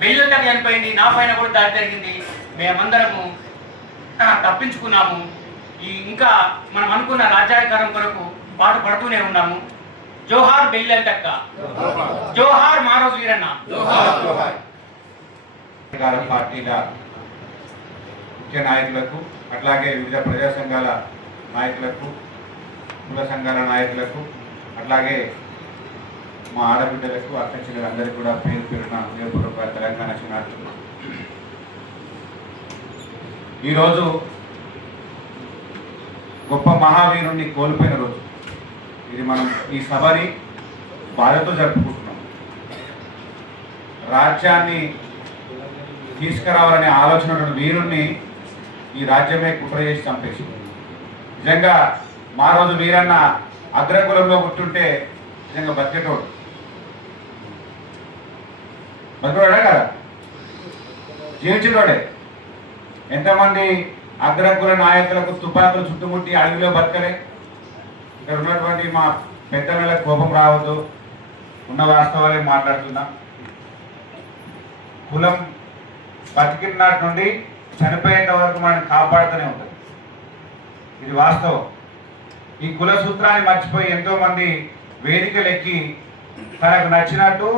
బెయిల్తో చనిపోయింది, నా పైన కూడా దాడి జరిగింది. మేమందరము తప్పించుకున్నాము. ఇంకా మనం అనుకున్న రాజ్యాధికారం కొరకు పాటు పడుతూనే ఉన్నాము. జోహార్ బెల్లెలక్క, జోహార్ మారోజు వీరన్న. పార్టీల ముఖ్య నాయకులకు, అట్లాగే వివిధ ప్రజా సంఘాల నాయకులకు, కుల సంఘాల నాయకులకు, అట్లాగే మా ఆడబిడ్డలకు, అక్కచెల్లెలందరికీ కూడా పేరు పేరున హృదయపూర్వక తెలంగాణ శనార్థులు. ఈరోజు గొప్ప మహావీరుణ్ణి కోల్పోయిన రోజు. ఇది మనం ఈ సభని బాధతో జరుపుకుంటున్నాం. రాజ్యాన్ని తీసుకురావాలనే ఆలోచన వీరుణ్ణి ఈ రాజ్యమే కుట్ర చేసి చంపేసి. నిజంగా మా రోజు వీరన్న అగ్రకులంలో పుట్టుంటే నిజంగా బతికేటోడు. బతికోడా కదా, జీవించేటోడే. ఎంతమంది అగ్రకుల నాయకులకు తుపాకులు చుట్టుముట్టి అడవిలో బతకలే. ఇక్కడ ఉన్నటువంటి మా పెద్దలకు కోపం రావద్దు, ఉన్న వాస్తవాలే మాట్లాడుతున్నా. కులం బతికినాటి నుండి చనిపోయేంత వరకు మనం కాపాడుతూనే ఉంటుంది. ఇది వాస్తవం. ఈ కుల సూత్రాన్ని మర్చిపోయి ఎంతో మంది వేదికలు ఎక్కి తనకు నచ్చినట్టు,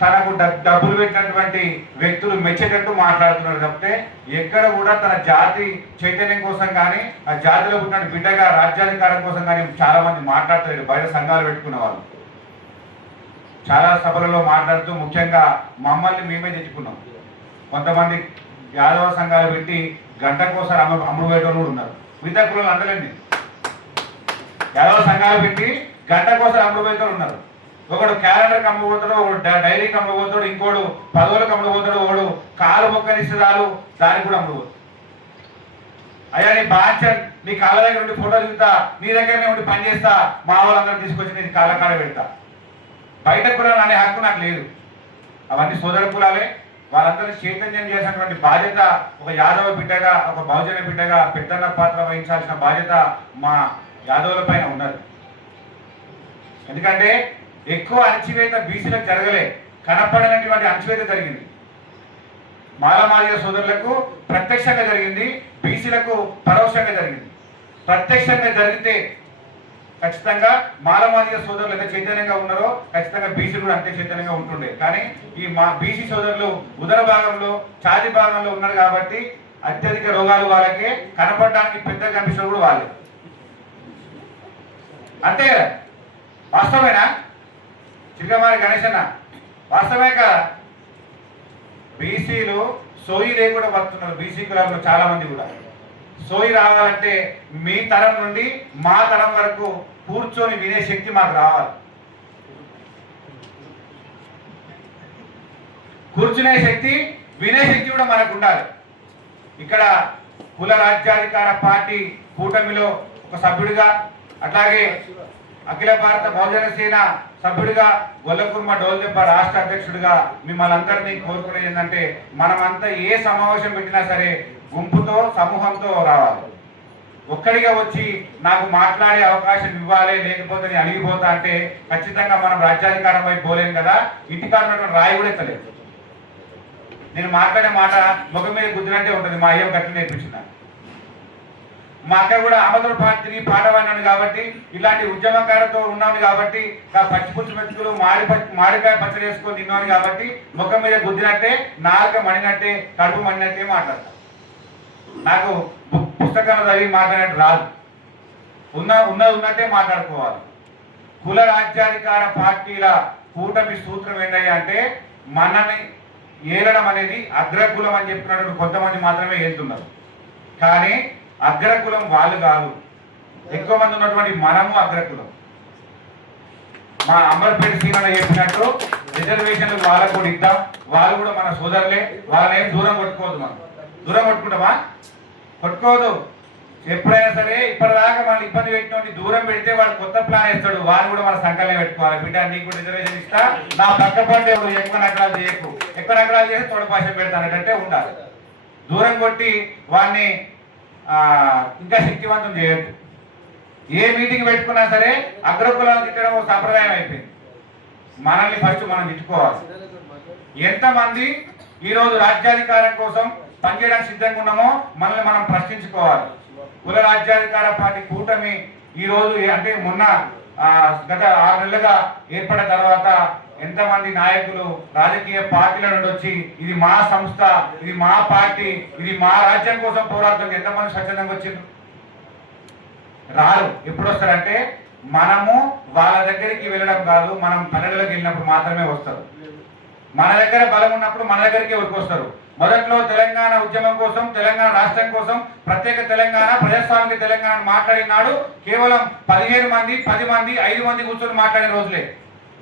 తనకు డబ్బులు పెట్టినటువంటి వ్యక్తులు మెచ్చేటట్టు మాట్లాడుతున్నారు తప్పితే ఎక్కడ కూడా తన జాతి చైతన్యం కోసం కానీ, ఆ జాతిలో పుట్టిన బిడ్డగా రాజ్యాధికారం కోసం కానీ చాలా మంది మాట్లాడతారు. బయట సంఘాలు పెట్టుకున్న వాళ్ళు చాలా సభలలో మాట్లాడుతూ ముఖ్యంగా మమ్మల్ని మేమే తెచ్చుకున్నాం. కొంతమంది యాదవ సంఘాలు పెట్టి గంటకోసారి అమ్ముడు పెట్టేవాళ్ళు కూడా ఉన్నారు. మిగతా కులాలు అందలేండి. యాదవ సంఘాలు పెట్టి గంటకోసారి అమ్ముడు పెట్టేవాళ్ళు ఉన్నారు. ఒకడు క్యాలెండర్కి అమ్మబోతాడు, ఒకడు డైరీకి అమ్మబోతాడు, ఇంకోడు పదవులకు అమ్మబోతాడు, ఒకడు కాలు మొక్కనిస్తాడు, దానికి కూడా అమ్మబోతాడు. అయ్యా నీ బాధ్యత, నీ కాళ్ళ దగ్గర ఉండి ఫోటో దిగుతా, నీ దగ్గరనే ఉండి పని చేస్తా, మా వాళ్ళందరూ తీసుకొచ్చి నేను కాళ్ళ కాడ పెడతా. బయట కులాలు అనే హక్కు నాకు లేదు. అవన్నీ సోదర కులాలే. వాళ్ళందరూ చైతన్యం చేసినటువంటి బాధ్యత ఒక యాదవ బిడ్డగా, ఒక బహుజన బిడ్డగా పెద్దన్న పాత్ర వహించాల్సిన బాధ్యత మా యాదవుల పైన ఉన్నది. ఎందుకంటే ఎక్కువ అణచివేత బీసీలకు జరగలే, కనపడనటువంటి అణచివేత జరిగింది. మాలమాదిగ సోదరులకు ప్రత్యక్షంగా జరిగింది, బీసీలకు పరోక్షంగా జరిగింది. ప్రత్యక్షంగా జరిగితే ఖచ్చితంగా మాలమాదిగ సోదరులు ఎంత చైతన్యంగా ఉన్నారో ఖచ్చితంగా బీసీలు కూడా అంతే చైతన్యంగా ఉంటుండే. కానీ ఈ బీసీ సోదరులు ఉదర భాగంలో, ఛాతి భాగంలో ఉన్నారు కాబట్టి అత్యధిక రోగాలు వాళ్ళకే, కనపడడానికి పెద్ద కమిషన్ కూడా వాళ్ళే. అంతే కదా, వాస్తవేనా చిక్కమారి గణేశన్న? వాస్తవమే కదా. బీసీలు సోయి లేకుండా బతున్నారు. బీసీ కులాల్లో చాలా మంది కూడా సోయి రావాలంటే మీ తరం నుండి మా తరం వరకు కూర్చొని వినే శక్తి మాకు రావాలి. కూర్చునే శక్తి, వినే శక్తి కూడా మనకు ఉండాలి. ఇక్కడ కుల రాజ్యాధికార పార్టీ కూటమిలో ఒక సభ్యుడిగా, అట్లాగే అఖిల భారత బహుజన సేన సభ్యుడిగా, గొల్లకుర్మ డోల్దెబ్బ రాష్ట్ర అధ్యక్షుడిగా మిమ్మల్ని అందరినీ కోరుకునేది ఏంటంటే, మనమంతా ఏ సమావేశం పెట్టినా సరే గుంపుతో, సమూహంతో రావాలి. ఒక్కడిగా వచ్చి నాకు మాట్లాడే అవకాశం ఇవ్వాలి, లేకపోతే నేను అణిగిపోతా అంటే ఖచ్చితంగా మనం రాజ్యాధికారం వైపు పోలేం కదా. ఇంటికాడ రాయి కూడా ఎత్తలేదు. నేను మాట్లాడే మాట ముఖం మీద గుద్దినట్టే ఉంటుంది. మా అయ్యం గట్టి నేర్పించిన. మా అక్క కూడా ఆమదుల పార్టీని పాడవన్నాను కాబట్టి, ఇలాంటి ఉద్యమకారులతో ఉన్నాను కాబట్టి, పచ్చిపుచ్చు మెతుకులు మాడికాయ పచ్చడి వేసుకొని తిన్నాను కాబట్టి ముఖం మీద గుద్దినట్టే, నాలుక మడినట్టే, కడుపు మడినట్టే మాట్లాడతాను. నాకు పుస్తకాలు చదివి మాట్లాడినట్టు రాదు. ఉన్నది ఉన్నట్టే మాట్లాడుకోవాలి. కుల రాజ్యాధికార పార్టీల కూటమి సూత్రం ఏంటంటే అంటే, మనని ఏలడం అనేది అగ్రకులం అని చెప్పినటువంటి కొంతమంది మాత్రమే ఏలుతున్నారు. కానీ అగ్రకులం వాళ్ళు కాదు. ఎక్కువ మంది ఉన్నటువంటి మనము అగ్రకులం. మా అమర్పేట సీనన్న చెప్పినట్టు రిజర్వేషన్లు వాళ్ళకు కూడా ఇద్దాం. వాళ్ళు కూడా మన సోదరులే. వాళ్ళని ఏం దూరం కొట్టుకోవద్దు. మనం దూరం కొట్టుకుంటామా? కొట్టుకోవద్దు. ఎప్పుడైనా సరే ఇప్పటిదాకా మనం ఇబ్బంది పెట్టిన దూరం పెడితే వాడు కొత్త ప్లాన్ వేస్తాడు. వాడు కూడా మన సంకల్పం పెట్టుకోవాలి. బిడ్డ నీకు రిజర్వేషన్ ఇస్తా, నా పక్క పంటే ఎక్కువ నగరాలు చేయకు, ఎక్కువ నగరాలు చేసి తొడపాశం పెడతానంటే ఉండాలి. దూరం కొట్టి వాడిని ఇంకా శక్తివంతం చేయొద్దు. ఏ మీటింగ్ పెట్టుకున్నా సరే అగ్రకులాలను తిట్టడం ఒక సంప్రదాయం అయిపోయింది. మనల్ని ఫస్ట్ మనం తిట్టుకోవాలి. ఎంతమంది ఈరోజు రాజ్యాధికారం కోసం పనిచేయడానికి సిద్ధంగా ఉన్నామో మనల్ని మనం ప్రశ్నించుకోవాలి. కుల రాజ్యాధికార పార్టీ కూటమి ఈరోజు అంటే మొన్న గత 6 నెలలుగా ఏర్పడిన తర్వాత ఎంతమంది నాయకులు రాజకీయ పార్టీల నుండి వచ్చి ఇది మా సంస్థ, ఇది మా పార్టీ, ఇది మా రాజ్యం కోసం పోరాడుతుంది ఎంతమంది స్వచ్ఛందంగా వచ్చిండ్రు? రారు. ఎప్పుడు వస్తారంటే మనము వాళ్ళ దగ్గరికి వెళ్ళడం కాదు, మనం పల్లెలకు వెళ్ళినప్పుడు మాత్రమే వస్తారు. మన దగ్గర బలం ఉన్నప్పుడు మన దగ్గరికి ఎవరికి వస్తారు? మొదట్లో తెలంగాణ ఉద్యమం కోసం, తెలంగాణ రాష్ట్రం కోసం, ప్రత్యేక తెలంగాణ, ప్రజాస్వామిక తెలంగాణ మాట్లాడినాడు కేవలం 15 మంది, 10 మంది, 5 మంది కూర్చొని మాట్లాడిన రోజులే.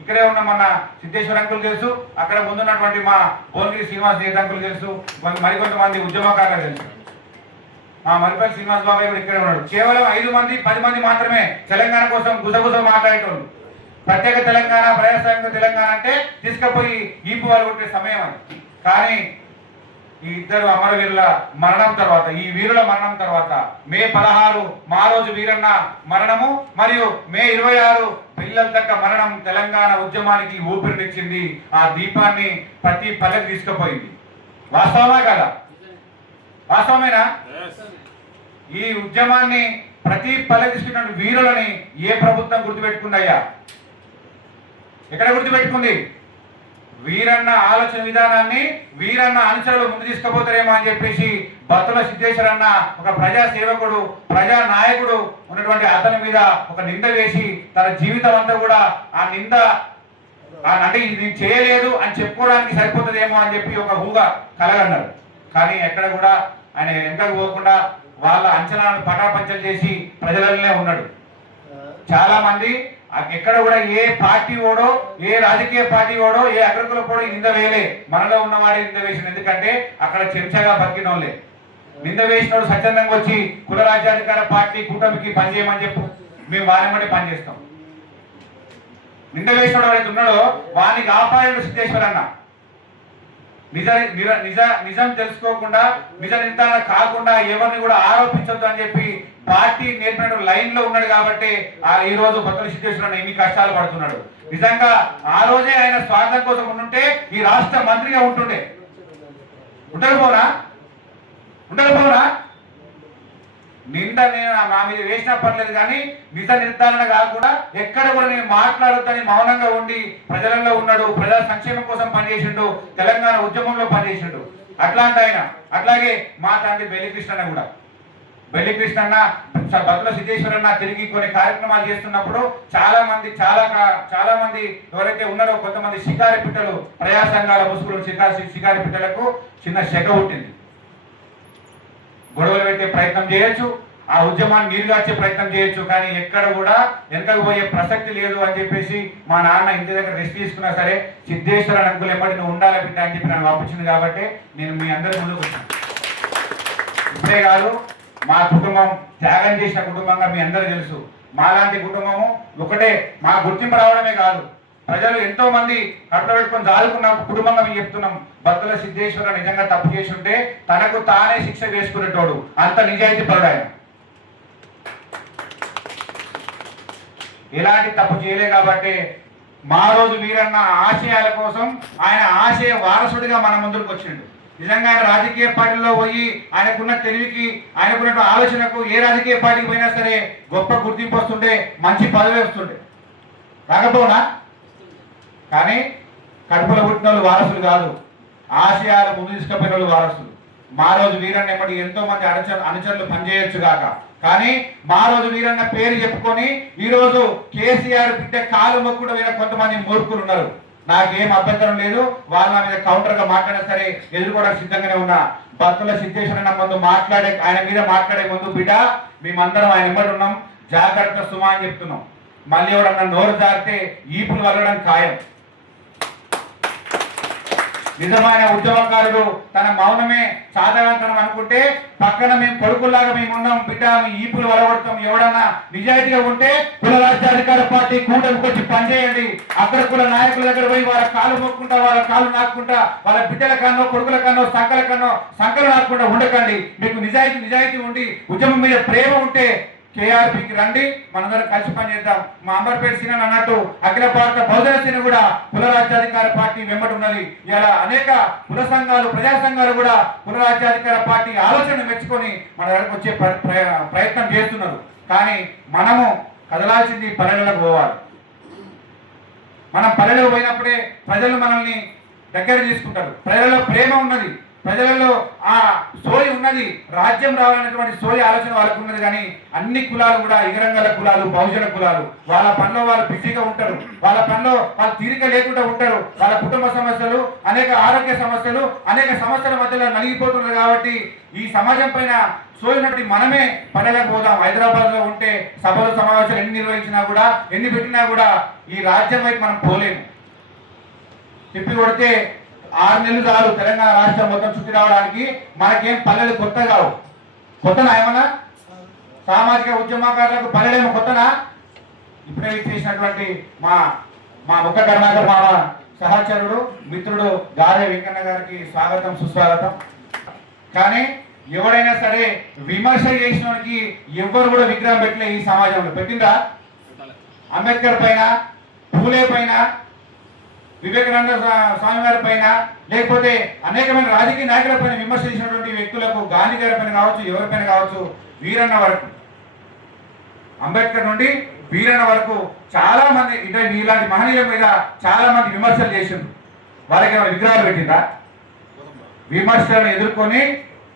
ఇక్కడే ఉన్న మన సిద్ధేశ్వర అంకులు తెలుసు, అక్కడ ముందున్నటువంటి మా భువనగిరి శ్రీనివాస్ నేత అంకులు తెలుసు, మరికొంతమంది ఉద్యమకారులు తెలుసు. మా మరిపల్లి శ్రీనివాస్ బాబాయ్ కూడా ఇక్కడే ఉన్నాడు. కేవలం 5 మంది, 10 మంది మాత్రమే తెలంగాణ కోసం గుసగుస మాట్లాడేటోళ్ళు. ప్రత్యేక తెలంగాణ, ప్రజాస్వామిక తెలంగాణ అంటే తీసుకుపోయి ఈపు వాళ్ళు కొట్టే సమయం అది. కానీ ఈ ఇద్దరు అమరవీరుల మరణం తర్వాత, ఈ వీరుల మరణం తర్వాత మే 16 మా రోజు వీరన్న మరణము మరియు మే 26 పిల్లల దక్క మరణం తెలంగాణ ఉద్యమానికి ఊపిరినిచ్చింది. ఆ దీపాన్ని ప్రతి పల్లెకి తీసుకుపోయింది. వాస్తవమా కదా? వాస్తవమేనా? ఈ ఉద్యమాన్ని ప్రతి పల్లె తీసుకున్న వీరులని ఏ ప్రభుత్వం గుర్తుపెట్టుకుందయ్యా? ఎక్కడ గుర్తుపెట్టుకుంది? వీరన్న ఆలోచన విధానాన్ని వీరన్న అనుచరులు ముందు తీసుకుపోతారేమో అని చెప్పేసి బత్తుల సిద్ధేశ్వర అన్న ఒక ప్రజా సేవకుడు, ప్రజా నాయకుడు ఉన్నటువంటి అతని మీద ఒక నింద వేసి తన జీవితం అంతా కూడా ఆ నింద అంటే ఇది చేయలేదు అని చెప్పుకోవడానికి సరిపోతుందేమో అని చెప్పి ఒక ఊహ కలగన్నారు. కానీ ఎక్కడ కూడా ఆయన వెనకకు పోకుండా వాళ్ళ అంచనాలను పటాపంచలు చేసి ప్రజలనే ఉన్నాడు. చాలా మంది ఎక్కడ కూడా ఏ పార్టీ ఓడో, ఏ రాజకీయ పార్టీ ఓడో, ఏ అగ్రకుల పోడో నింద వేయలే. మనలో ఉన్నవాడే నింద వేసిన. ఎందుకంటే అక్కడ చెంచగా బతికిన వాళ్ళే. నింద వేసినోడు స్వచ్ఛందంగా వచ్చి కుల రాజ్యాధికార పార్టీ కూటమికి పనిచేయమని చెప్పు, మేము వారి బట్టి పనిచేస్తాం. నింద వేసినోడు ఎవరైతే ఉన్నాడో వానికి ఆపాయడు సిద్ధేశ్వర అన్న. నిజం తెలుసుకోకుండా, నిజ నిర్ధారణ కాకుండా ఎవరిని కూడా ఆరోపించొద్దు అని చెప్పి పార్టీ నేర్పిన లైన్ లో ఉన్నాడు. కాబట్టి ఈ రోజు బత్తుల సిద్ధేశ్వర ఎన్ని కష్టాలు పడుతున్నాడు. నిజంగా ఆ రోజే ఆయన స్వార్థం కోసం ఉంటుంటే ఈ రాష్ట్ర మంత్రిగా ఉంటుండే. ఉండకపోనా? నింద నేను నా మీద వేసినా పర్లేదు, కానీ నిజ నిర్ధారణ కాకుండా ఎక్కడ కూడా నేను మాట్లాడొద్దని మౌనంగా ఉండి ప్రజలలో ఉన్నాడు. ప్రజా సంక్షేమం కోసం పనిచేసిండు, తెలంగాణ ఉద్యమంలో పనిచేసిండు. అట్లాంటి ఆయన. అట్లాగే మా తండ్రి బెల్లికృష్ణ కూడా, బెల్లికృష్ణ బత్తుల సిద్ధేశ్వరన్న తిరిగి కొన్ని కార్యక్రమాలు చేస్తున్నప్పుడు చాలా మంది ఎవరైతే ఉన్నారో కొంతమంది షికారి పిట్టలు, ప్రజా సంఘాల ముసుగులు షికారి పిట్టలకు చిన్న శగ పుట్టింది. గొడవలు పెట్టే ప్రయత్నం చేయొచ్చు, ఆ ఉద్యమాన్ని నీరుగార్చే ప్రయత్నం చేయొచ్చు, కానీ ఎక్కడ కూడా వెనకకు పోయే ప్రసక్తి లేదు అని చెప్పేసి మా నాన్న ఇంటి దగ్గర రెస్ట్ తీసుకున్నా సరే సిద్ధేశ్వర అంకులు ఎప్పటి నువ్వు ఉండాలి బిడ్డ అని చెప్పి నన్ను పంపించింది. కాబట్టి నేను మీ అందరి ముందుకు వచ్చాను. ఇప్పుడే కాదు, మా కుటుంబం త్యాగం చేసిన కుటుంబంగా మీ అందరూ తెలుసు. మాలాంటి కుటుంబము ఒకటే, మా గుర్తింపు రావడమే కాదు, ప్రజలు ఎంతో మంది కట్ట పెట్టుకొని దాదుకున్న కుటుంబంగా మేము చెప్తున్నాం. బత్తుల సిద్ధేశ్వర నిజంగా తప్పు చేసి ఉంటే తనకు తానే శిక్ష వేసుకునేటోడు, అంత నిజాయితీ పరుడు ఆయన. ఎలాంటి తప్పు చేయలే కాబట్టి మా రోజు వీరన్న ఆశయాల కోసం ఆయన ఆశయ వారసుడిగా మన ముందుకు వచ్చిండు. నిజంగా ఆయన రాజకీయ పార్టీలో పోయి ఆయనకున్న తెలివికి, ఆయనకున్న ఆలోచనకు ఏ రాజకీయ పార్టీకి పోయినా సరే గొప్ప గుర్తింపు వస్తుంటే, మంచి పదవి వస్తుండే. రాకపోనా? కానీ కడుపులో పుట్టిన వాళ్ళు వారసులు కాదు, ఆశయాలు ముందు తీసుకుపోయిన వాళ్ళు వారసులు. మా రోజు వీరన్న ఎప్పటి ఎంతో మంది అనుచరులు పనిచేయొచ్చు కాక, కానీ మా రోజు వీరన్న పేరు చెప్పుకొని ఈరోజు కేసీఆర్ బిడ్డ కాలు మొక్కుడు పోయిన కొంతమంది మూర్ఖులు ఉన్నారు. నాకేం అభ్యంతరం లేదు, వాళ్ళ మీద కౌంటర్ గా మాట్లాడినా సరే ఎదుర్కోవడానికి సిద్ధంగానే ఉన్నా. బత్తుల సిద్ధేశ్వర ముందు ఆయన మీద మాట్లాడే ముందు బిడ్డ మేమందరం ఆయన వెంబడి ఉన్నాం, జాగ్రత్త సుమా అని చెప్తున్నాం. మళ్ళీ ఎవడన్నా నోరు జారితే ఈపులు వదలడం ఖాయం. నిజమైన ఉద్యమకారుడు తన మౌనమే సాధారణతనం అనుకుంటే పక్కన మేము కొడుకుల్లాగా మేము ఉన్నాం, బిడ్డ మీ ఈపులు వలగొడతాం. ఎవడన్నా నిజాయితీగా ఉంటే కుల రాజ్యాధికార పార్టీ కూటమికి వచ్చి పనిచేయండి. అక్కడ కుల నాయకుల దగ్గర పోయి వాళ్ళ కాలు మొక్కుంటా, వాళ్ళ కాలు నాకుంటా, వాళ్ళ బిడ్డల కన్నో కొడుకుల కన్నో సంకలు నాకుండా ఉండకండి. మీకు నిజాయితీ ఉండి ఉద్యమం మీద ప్రేమ ఉంటే కేఆర్పీకి రండి, మనందరం కలిసి పనిచేద్దాం. మా అంబర్పేట సీన అన్నట్టు అఖిల భారత బహుజన సేన కూడా కుల రాజ్యాధికార పార్టీ వెంబడి ఉన్నది. ఇలా అనేక కుల సంఘాలు, ప్రజా సంఘాలు కూడా కుల రాజ్యాధికార పార్టీ ఆలోచన మెచ్చుకొని మన దగ్గరకు వచ్చే ప్రయత్నం చేస్తున్నారు. కానీ మనము కదలాల్సింది పల్లెలకు పోవాలి. మనం పల్లెలకు పోయినప్పుడే ప్రజలు మనల్ని దగ్గర తీసుకుంటారు. ప్రజలలో ప్రేమ ఉన్నది, ప్రజలలో ఆ సోయి ఉన్నది, రాజ్యం రావాలనేటువంటి సోయి ఆలోచన వాళ్ళకు ఉన్నది. కానీ అన్ని కులాలు కూడా ఇగరంగల కులాలు, బహుజన కులాలు వాళ్ళ పనిలో వాళ్ళు బిజీగా ఉంటారు, వాళ్ళ పనిలో వాళ్ళు తీరిక లేకుండా ఉంటారు. వాళ్ళ కుటుంబ సమస్యలు, అనేక ఆరోగ్య సమస్యలు, అనేక సమస్యల మధ్యలో నలిగిపోతున్నారు. కాబట్టి ఈ సమాజం పైన సోయినట్టు మనమే పల్లెలకు పోదాం. హైదరాబాద్ లో ఉంటే సభలు సమావేశాలు ఎన్ని నిర్వహించినా కూడా, ఎన్ని పెట్టినా కూడా ఈ రాజ్యం వైపు మనం పోలేము. తిప్పి కొడితే 6 నెలలు చాలు తెలంగాణ రాష్ట్రం మొత్తం చుట్టి రావడానికి. మనకేం పల్లెలు కొత్త కావు. కొత్తనా ఏమన్నా? సామాజిక ఉద్యమకారులకు పల్లెలేమో కొత్తనా? ఇప్పుడే చేసినటువంటి మా ముఖ కరుణాకర్ మామ సహచరుడు, మిత్రుడు గారే వెంకన్న గారికి స్వాగతం, సుస్వాగతం. కానీ ఎవడైనా సరే విమర్శ చేసిన వానికి ఎవ్వరు కూడా విగ్రహం పెట్టలే ఈ సమాజంలో. పెట్టిందా? అంబేద్కర్ పైన, పూలే పైన, వివేకానంద స్వామి వారి పైన, లేకపోతే అనేకమైన రాజకీయ నాయకుల పైన విమర్శ చేసినటువంటి వ్యక్తులకు, గాంధీ గారి పైన కావచ్చు, ఎవరిపైన కావచ్చు, వీరన్న వరకు, అంబేద్కర్ నుండి వీరన్న వరకు చాలా మంది ఇలాంటి మహనీయుల మీద చాలా మంది విమర్శలు చేసిండ్రు. వాళ్ళకి ఏమైనా విగ్రహాలు పెట్టిందా? విమర్శలను ఎదుర్కొని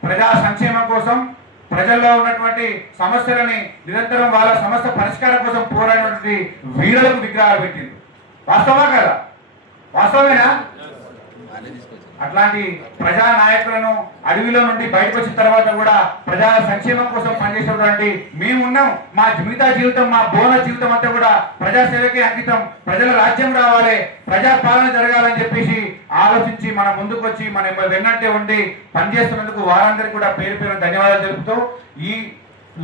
ప్రజా సంక్షేమం కోసం, ప్రజల్లో ఉన్నటువంటి సమస్యలని నిరంతరం వాళ్ళ సమస్య పరిష్కారం కోసం పోరాడినటువంటి వీరులకు విగ్రహాలు పెట్టింది. వాస్తవా కదా? వాస్తవమేనా? అట్లాంటి ప్రజా నాయకులను అడవిలో నుండి బయటకు వచ్చిన తర్వాత కూడా ప్రజా సంక్షేమం కోసం పనిచేసేటువంటి మేమున్నాం. మా మిగతా జీవితం, మా బోన జీవితం అంతా కూడా ప్రజాసేవకే అంకితం. ప్రజల రాజ్యం రావాలి, ప్రజా పాలన జరగాలని చెప్పేసి ఆలోచించి మన ముందుకు వచ్చి మన వెన్నంటే ఉండి పనిచేస్తున్నందుకు వారందరికీ కూడా పేరు పేరు ధన్యవాదాలు తెలుపుతూ, ఈ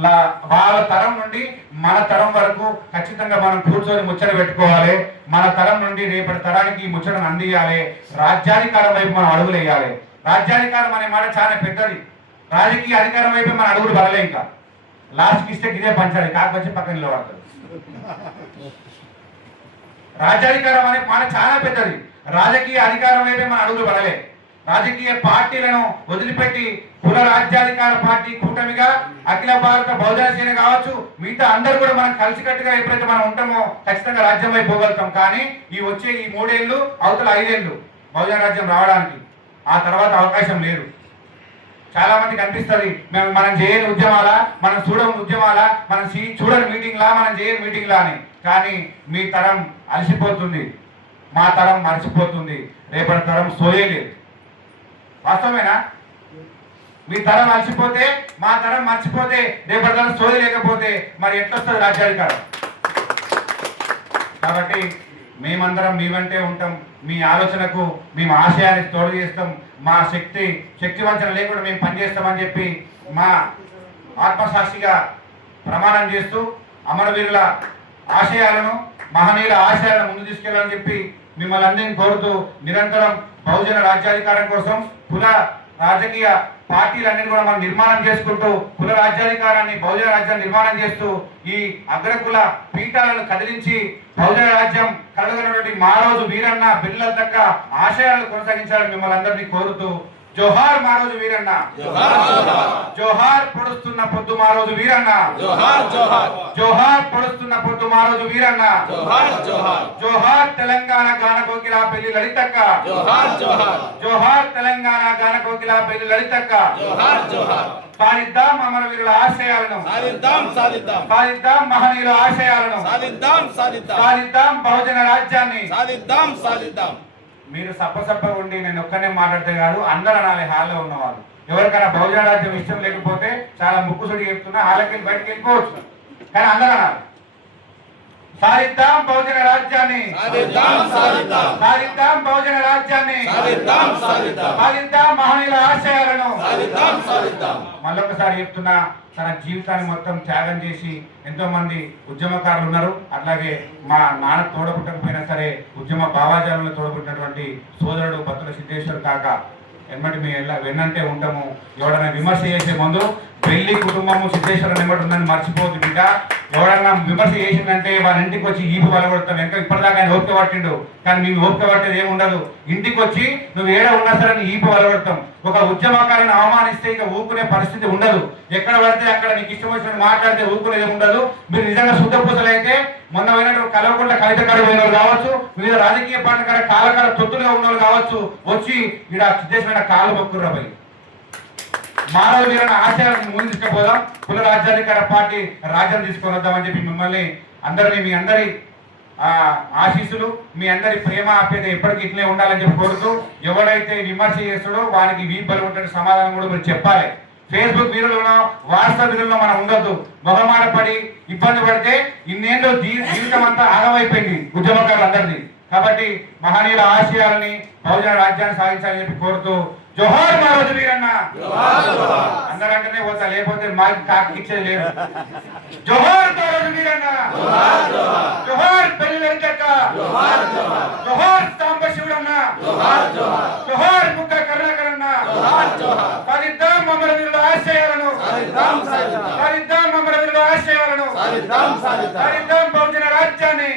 వాళ్ళ తరం నుండి మన తరం వరకు ఖచ్చితంగా మనం కూర్చొని ముచ్చట పెట్టుకోవాలి. మన తరం నుండి రేపటి తరానికి ఈ ముచ్చటను అందియాలి. రాజ్యాధికారం వైపు మనం అడుగులు వేయాలి. రాజ్యాధికారం అనే మాట చాలా పెద్దది. రాజకీయ అధికారం వైపు మన అడుగులు పడలే. ఇంకా లాస్ట్కి ఇస్తే ఇదే పంచాలి, కాకపోతే పక్కన నిలబడుతుంది. రాజ్యాధికారం అనే మాట చాలా పెద్దది. రాజకీయ అధికారం వైపే మన అడుగులు పడలే. రాజకీయ పార్టీలను వదిలిపెట్టి కుల రాజ్యాధికార పార్టీ కూటమిగా అఖిల భారత బహుజన సేన కావచ్చు, మిగతా అందరూ కూడా మనం కలిసికట్టుగా ఎప్పుడైతే మనం ఉంటామో ఖచ్చితంగా రాజ్యం వైపు పోగలుగుతాం. కానీ ఈ వచ్చే ఈ 3 ఏళ్ళు, అవతల 5 ఏళ్ళు బహుజన రాజ్యం రావడానికి ఆ తర్వాత అవకాశం లేదు. చాలా మందికి అనిపిస్తుంది మనం చేయని ఉద్యమాలా, మనం చూడని ఉద్యమాలా, మనం చూడని మీటింగ్లా, మనం చేయని మీటింగ్లా అని. కానీ మీ తరం అలసిపోతుంది, మా తరం మర్చిపోతుంది, రేపటి తరం సోయలేదు. వాస్తవమేనా? మీ తరం అలసిపోతే, మా తరం మర్చిపోతే, రేపటి తరం సోయి లేకపోతే మరి ఎట్లొస్తుంది రాజ్యాధికారం? కాబట్టి మేమందరం మీ వెంటే ఉంటాం. మీ ఆలోచనకు మేము ఆశయానికి తోడు చేస్తాం. మా శక్తి వంచన లేకుండా మేము పనిచేస్తామని చెప్పి మా ఆత్మసాక్షిగా ప్రమాణం చేస్తూ అమరవీరుల ఆశయాలను, మహనీయుల ఆశయాలను ముందు తీసుకెళ్లాలని చెప్పి మిమ్మల్ని అందరినీ కోరుతూ, నిరంతరం బహుజన రాజ్యాధికారం కోసం కుల రాజకీయ పార్టీలన్నింటినీ కూడా మనం నిర్మాణం చేసుకుంటూ కుల రాజ్యాధికారాన్ని, బహుజన రాజ్యాన్ని నిర్మాణం చేస్తూ ఈ అగ్రకుల పీఠాలను కదిలించి బహుజన రాజ్యం కలగనటువంటి మారోజు వీరన్న బిల్లల దక్క ఆశయాలను కొనసాగించాలని మిమ్మల్ని అందరినీ కోరుతూ, జోహార్ మారోజు వీరన్న, జోహార్ పొడుస్తున్న పొద్దు మారోజు వీరన్న, జోహార్ పొడుస్తున్న పొద్దు మారోజు వీరన్న, జోహార్ తెలంగాణ గాన కోకిల పెళ్లి లలితక్క, జోహార్ తెలంగాణ గాన కోకిల పెళ్లి లలితక్క. సాధిద్దాం అమరవీరుల ఆశయాలను, సాధిద్దాం మహనీయుల ఆశయాలను, సాధిద్దాం బహుజన రాజ్యాన్ని. మీరు సప్ప ఉండి నేను ఒక్కనే మాట్లాడితే కాదు, అందరూ అనాలి. హాల్లో ఉన్నవాళ్ళు ఎవరికైనా బహుజన రాజ్యం ఇష్టం లేకపోతే చాలా ముక్కుసుడి చెప్తున్నా, హాలకి బయటకు వెళ్ళిపోవచ్చు. కానీ అందరూ అనాలి, సాధిద్దాం బహుజన రాజ్యాన్ని, సాధిద్దాం బహుజన రాజ్యాన్ని, సాధిద్దాం మహనీయుల ఆశయాలను. మళ్ళొకసారి చెప్తున్నా, తన జీవితాన్ని మొత్తం త్యాగం చేసి ఎంతో మంది ఉద్యమకారులు ఉన్నారు. అట్లాగే మా నాన్న తోడబుట్టకపోయినా సరే ఉద్యమ భావాజాలంలో తోడబుట్టినటువంటి సోదరుడు బత్తుల సిద్ధేశ్వర్ కాక ఎన్నటి మీ వెన్నంటే ఉంటాము. ఎవడైనా విమర్శ చేసే ముందు పెళ్లి కుటుంబము సిద్ధేశ్వరం నెంబర్ ఉందని మర్చిపోతుంది బిడ్డ. ఎవడన్నా విమర్శ చేసిందంటే వాళ్ళ ఇంటికి వచ్చి ఈపు వలగొడతాం. వెనక ఇప్పటిదాకా ఆయన ఓపిక పట్టిండు, కానీ మేము ఓపిక పట్టేది ఏమి ఉండదు. ఇంటికి వచ్చి నువ్వు ఏడ ఉన్నా సరే నీ ఈపు వలగొడతాం. ఒక ఉద్యమకారుని అవమానిస్తే ఇక ఊరుకునే పరిస్థితి ఉండదు. ఎక్కడ పడితే అక్కడ నీకు ఇష్టం వచ్చినట్టు మాట్లాడితే ఊరుకునేది ఉండదు. మీరు నిజంగా శుద్ధ పూసలైతే మొన్న పోయినట్టు కలవకుండా కవిత కాడ పోయిన వాళ్ళు కావచ్చు, వివిధ రాజకీయ పార్టీ కాడ కాలకాల తొత్తులుగా ఉన్న వాళ్ళు కావచ్చు, వచ్చి ఇక్కడ సిద్ధేశ్వర కాలు మొక్కుర్రా పోయి మానవ వీరణ ఆశయాలను ముందు తీసుకుపోదాం. కుల రాజ్యాధికార పార్టీ రాజ్యం తీసుకొని వద్దామని చెప్పి మిమ్మల్ని అందరినీ మీ అందరి ఆశీస్సులు, మీ అందరి ప్రేమ ఆప్యాయత ఎప్పటికీ ఇట్లే ఉండాలని చెప్పి కోరుతూ, ఎవడైతే విమర్శ చేస్తాడో వానికి వీపలు ఉంటే సమాధానం కూడా మీరు చెప్పాలి. ఫేస్బుక్ వీరులను వాట్సాప్ వీరులను మనం ఉండొద్దు. మొహమాట పడి ఇబ్బంది పడితే ఇన్నేళ్ళు జీవితం అంతా ఆగమైపోయింది ఉద్యమకారులందరిది. కాబట్టి మహనీయుల ఆశయాలని బహుజన రాజ్యాన్ని సాధించాలని చెప్పి కోరుతూ, జోహార్ మహారాజు వీరన్న. అందరంటేనే పోతా, లేకపోతే మాకు కాకి ఇచ్చేది లేదు. జోహార్ మహారాజు వీరన్న, జోహార్ పెళ్ళెంకక్క, జోహార్ సాంబశివుడన్న, జోహార్ ముక్క కరుణాకరన్న. సాధిద్దాం అమరవీరుల ఆశయాలను, సాధిద్దాం అమరవీరుల ఆశయాలను, సాధిద్దాం బహుజన రాజ్యాన్ని.